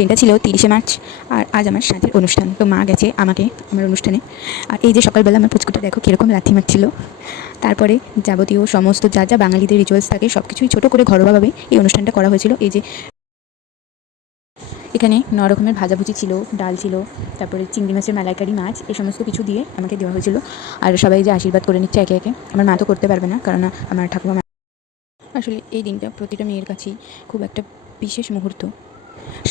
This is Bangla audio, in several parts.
দিনটা ছিল 30শে মার্চ আর আজ আমার সাঁঝের অনুষ্ঠান। তো মা গেছে আমাকে আমার অনুষ্ঠানে। আর এই যে সকালবেলা আমার পুচকুটা দেখো কীরকম লাথি মারছিল। তারপরে যাবতীয় সমস্ত যা যা বাঙালিদের রিচুয়ালস থাকে সব কিছুই ছোটো করে ঘরোয়াভাবে এই অনুষ্ঠানটা করা হয়েছিল। এই যে এখানে 9 রকমের ভাজাভুজি ছিল, ডাল ছিল, তারপরে চিংড়ি মাছের মালাইকারি মাছ, এই সমস্ত কিছু দিয়ে আমাকে দেওয়া হয়েছিল। আর সবাই যে আশীর্বাদ করে নিচ্ছে একে একে। আমার মা তো করতে পারবে না, কারণ আমার ঠাকুমা। আসলে এই দিনটা প্রতিটা মেয়ের কাছেই খুব একটা বিশেষ মুহূর্ত,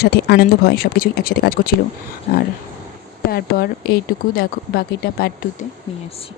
সাথে আনন্দ ভয় সব কিছুই একসাথে কাজ করছিল। আর তারপর এইটুকু দেখো, বাকিটা পার্ট 2-তে নিয়ে আসছি।